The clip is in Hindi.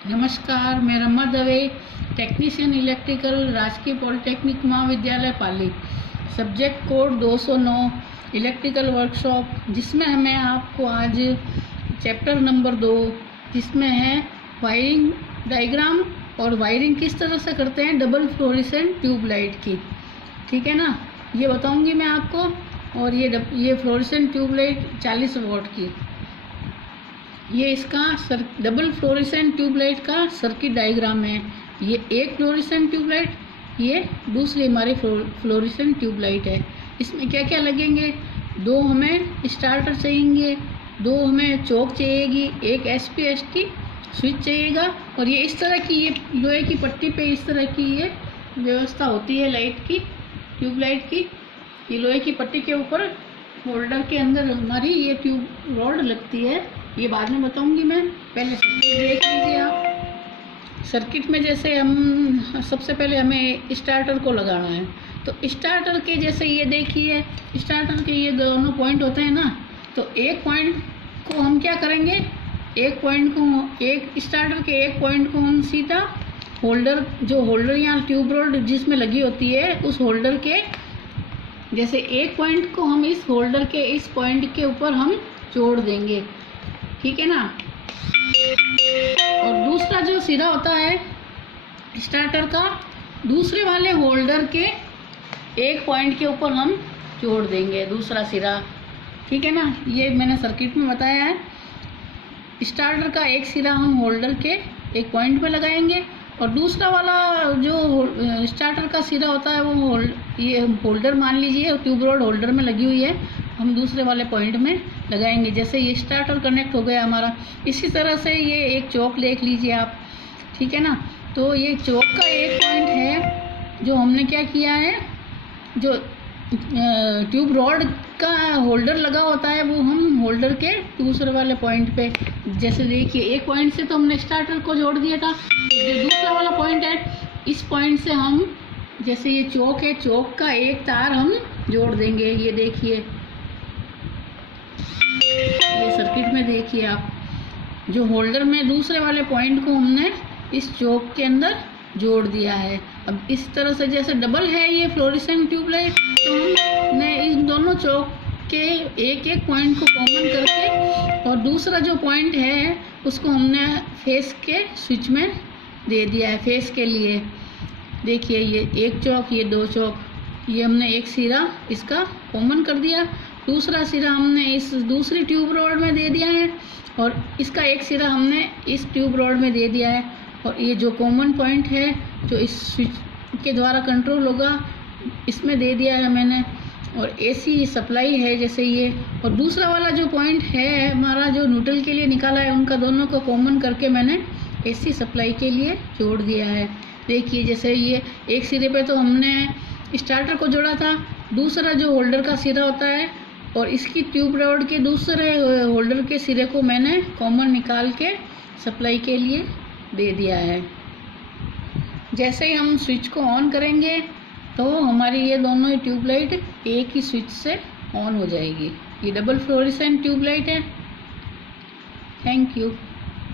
नमस्कार, मैं रमा दवे, टेक्नीशियन इलेक्ट्रिकल, राजकीय पॉलिटेक्निक महाविद्यालय पाली। सब्जेक्ट कोड 209 इलेक्ट्रिकल वर्कशॉप, जिसमें मैं आपको आज चैप्टर नंबर 2 जिसमें है वायरिंग डायग्राम और वायरिंग किस तरह से करते हैं डबल फ्लोरेसेंट ट्यूबलाइट की, ठीक है ना, ये बताऊंगी मैं आपको। और ये फ्लोरेसेंट ट्यूबलाइट 40 वॉट की, ये इसका डबल फ्लोरेसेंट ट्यूबलाइट का सर्किट डायग्राम है। ये एक फ्लोरेसेंट ट्यूबलाइट, ये दूसरी हमारी फ्लोरेसेंट ट्यूबलाइट है। इसमें क्या क्या लगेंगे, 2 हमें स्टार्टर चाहिए, 2 हमें चौक चाहिएगी, एक एसपीएस की स्विच चाहिएगा। और ये इस तरह की, ये लोहे की पट्टी पे इस तरह की ये व्यवस्था होती है लाइट की, ट्यूबलाइट की। ये लोहे की पट्टी के ऊपर होल्डर के अंदर हमारी ये ट्यूब रॉड लगती है, ये बाद में बताऊंगी मैं। पहले सर्किट देख लीजिए आप। सर्किट में जैसे हम सबसे पहले हमें स्टार्टर को लगाना है, तो स्टार्टर के जैसे ये देखिए, स्टार्टर के ये दोनों पॉइंट होते हैं ना, तो एक पॉइंट को हम क्या करेंगे, एक स्टार्टर के एक पॉइंट को हम सीधा होल्डर या ट्यूब रॉड जिसमें लगी होती है उस होल्डर के, जैसे एक पॉइंट को हम इस होल्डर के इस पॉइंट के ऊपर हम जोड़ देंगे, ठीक है ना। और दूसरा जो सिरा होता है स्टार्टर का, दूसरे वाले होल्डर के एक पॉइंट के ऊपर हम जोड़ देंगे दूसरा सिरा, ठीक है ना। ये मैंने सर्किट में बताया है। स्टार्टर का एक सिरा हम होल्डर के एक पॉइंट पे लगाएंगे और दूसरा वाला जो स्टार्टर का सिरा होता है वो ये होल्डर मान लीजिए, ट्यूब रॉड होल्डर में लगी हुई है, हम दूसरे वाले पॉइंट में लगाएंगे। जैसे ये स्टार्टर कनेक्ट हो गया हमारा। इसी तरह से ये एक चौक देख लीजिए आप, ठीक है ना। तो ये चौक का एक पॉइंट है जो हमने क्या किया है, जो ट्यूब रॉड का होल्डर लगा होता है वो हम होल्डर के दूसरे वाले पॉइंट पे, जैसे देखिए एक पॉइंट से तो हमने स्टार्टर को जोड़ दिया था, जो दूसरा वाला पॉइंट है इस पॉइंट से हम, जैसे ये चौक है, चौक का एक तार हम जोड़ देंगे। ये देखिए, ये सर्किट में देखिए आप, जो होल्डर में दूसरे वाले पॉइंट को हमने इस चौक के अंदर जोड़ दिया है। अब इस तरह से जैसे डबल है ये फ्लोरेसेंट ट्यूबलाइट, तो हमने इन दोनों चौक के एक एक पॉइंट को कॉमन करके और दूसरा जो पॉइंट है उसको हमने फेस के स्विच में दे दिया है, फेस के लिए। देखिए ये एक चौक, ये 2 चौक, ये हमने एक सिरा इसका कॉमन कर दिया, दूसरा सिरा हमने इस दूसरी ट्यूब रॉड में दे दिया है और इसका एक सिरा हमने इस ट्यूब रॉड में दे दिया है। और ये जो कॉमन पॉइंट है जो इस स्विच के द्वारा कंट्रोल होगा इसमें दे दिया है मैंने। और एसी सप्लाई है जैसे ये, और दूसरा वाला जो पॉइंट है हमारा जो न्यूट्रल के लिए निकाला है, उनका दोनों को कॉमन करके मैंने एसी सप्लाई के लिए जोड़ दिया है। देखिए जैसे ये एक सिरे पे तो हमने स्टार्टर को जोड़ा था, दूसरा जो होल्डर का सिरा होता है और इसकी ट्यूब रॉड के दूसरे होल्डर के सिरे को मैंने कॉमन निकाल के सप्लाई के लिए दे दिया है। जैसे ही हम स्विच को ऑन करेंगे तो हमारी ये दोनों ही ट्यूबलाइट एक ही स्विच से ऑन हो जाएगी। ये डबल फ्लोरेसेंट ट्यूबलाइट है। Thank you.